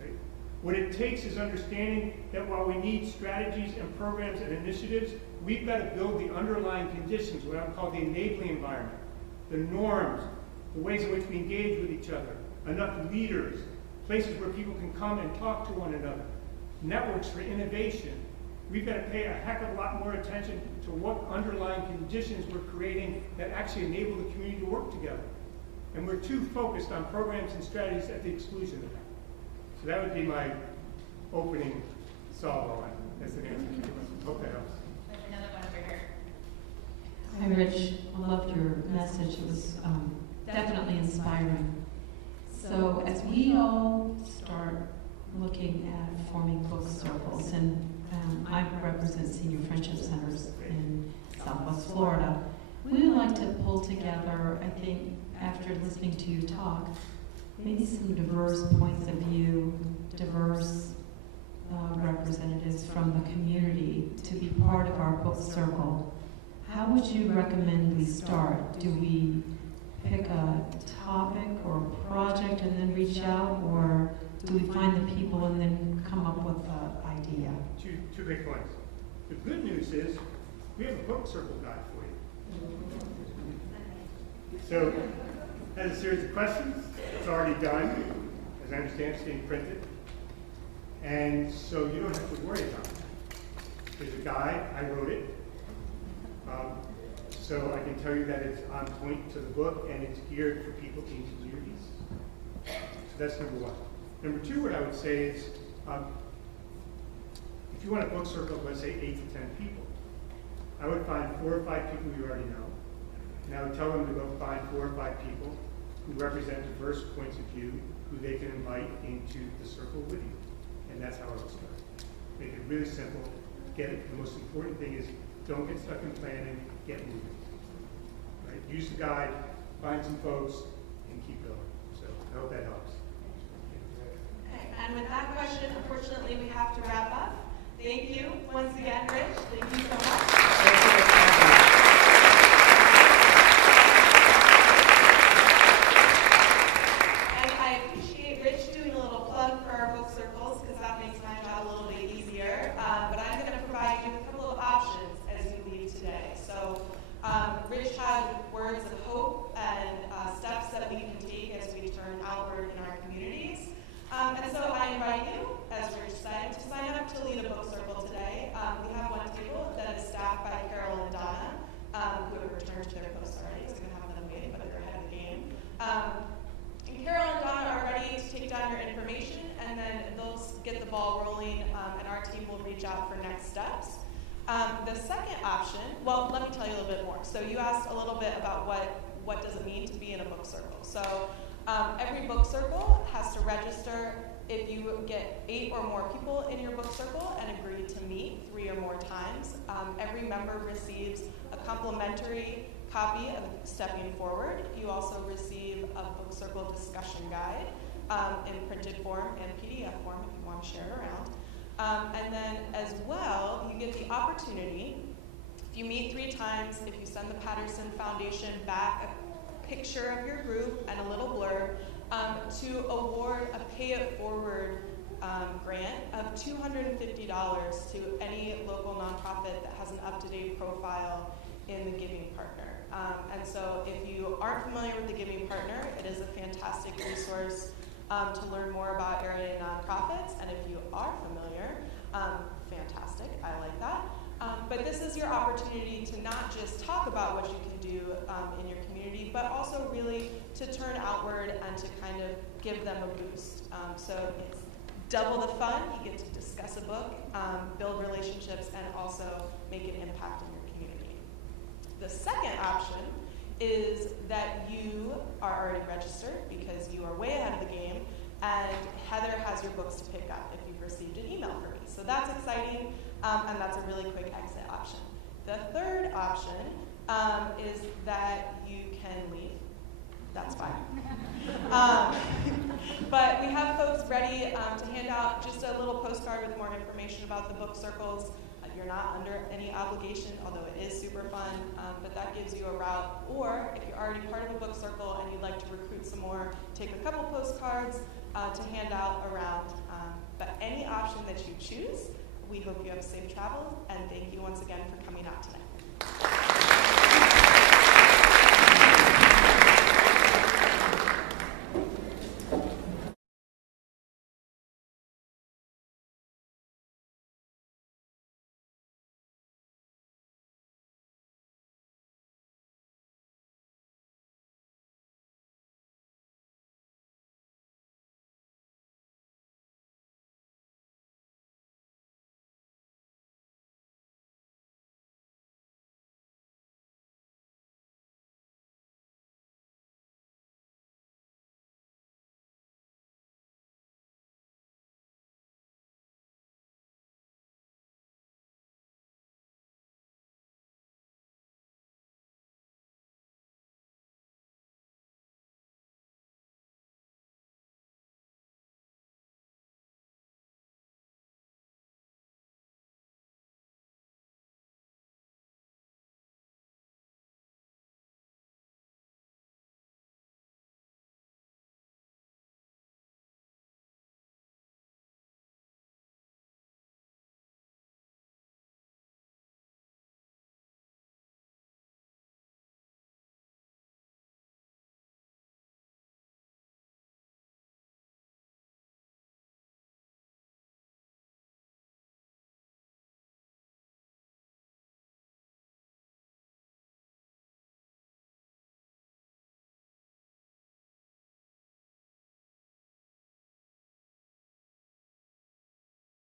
Right? What it takes is understanding that while we need strategies and programs and initiatives, we've got to build the underlying conditions, what I would call the enabling environment, the norms, the ways in which we engage with each other, enough leaders, places where people can come and talk to one another, networks for innovation. We've got to pay a heck of a lot more attention to what underlying conditions we're creating that actually enable the community to work together. And we're too focused on programs and strategies at the exclusion of that. So that would be my opening salvo as an answer to your question. Hope that helps. Another one over here. Hi, Rich. I loved your message. It was definitely inspiring. So as we all start looking at forming book circles, and I represent senior friendship centers in Southwest Florida, we would like to pull together, I think, after listening to you talk, maybe some diverse points of view, diverse representatives from the community to be part of our book circle. How would you recommend we start? Do we pick a topic or a project and then reach out, or do we find the people and then come up with an idea? Two big points. The good news is we have a book circle guide for you. So, has a series of questions. It's already done. As I understand, it's being printed. And so you don't have to worry about it. There's a guide. I wrote it. So I can tell you that it's on point to the book and it's geared for people in communities. So that's number one. Number two, what I would say is, if you want a book circle of, let's say, 8 to 10 people, I would find 4 or 5 people you already know, and I would tell them to go find 4 or 5 people who represent diverse points of view, who they can invite into the circle with you. And that's how I would start. Make it really simple. Get it. The most important thing is don't get stuck in planning, get moving. Right? Use the guide, find some folks, and keep going. So I hope that helps. Okay, and with that question, unfortunately, we have to wrap up. Thank you once again, Rich. Thank you so much. And I appreciate Rich doing a little plug for our book circles because that makes my job a little bit easier. But I'm going to provide you with a couple of options as you leave today. So Rich had words of hope and steps that we can take as we turn outward in our communities. And so I invite you, as Rich said, to sign up to lead a book circle today. We have one table that is staffed by Carol and Donna, who have returned to their posts already, so we can have them waiting, but they're ahead of the game. And Carol and Donna are ready to take down your information, and then they'll get the ball rolling, and our team will reach out for next steps. The second option, well, let me tell you a little bit more. So you asked a little bit about what does it mean to be in a book circle. So every book circle has to register if you get 8 or more people in your book circle and agree to meet 3 or more times. Every member receives a complimentary copy of Stepping Forward. You also receive a book circle discussion guide in printed form and PDF form if you want to share it around. And then as well, you get the opportunity, if you meet 3 times, if you send the Patterson Foundation back a picture of your group and a little blurb, to award a Pay It Forward grant of $250 to any local nonprofit that has an up-to-date profile in the Giving Partner. And so if you aren't familiar with the Giving Partner, it is a fantastic resource to learn more about area nonprofits. And if you are familiar, fantastic, I like that. But this is your opportunity to not just talk about what you can do in your community, but also really to turn outward and to kind of give them a boost. So it's double the fun. You get to discuss a book, build relationships, and also make an impact in your community. The second option is that you are already registered because you are way ahead of the game, and Heather has your books to pick up if you've received an email from me. So that's exciting, and that's a really quick exit option. The third option is that you can leave. That's fine. But we have folks ready to hand out just a little postcard with more information about the book circles. You're not under any obligation, although it is super fun, but that gives you a route. Or if you're already part of a book circle and you'd like to recruit some more, take a couple postcards to hand out around. But any option that you choose, we hope you have safe travel, and thank you once again for coming out tonight.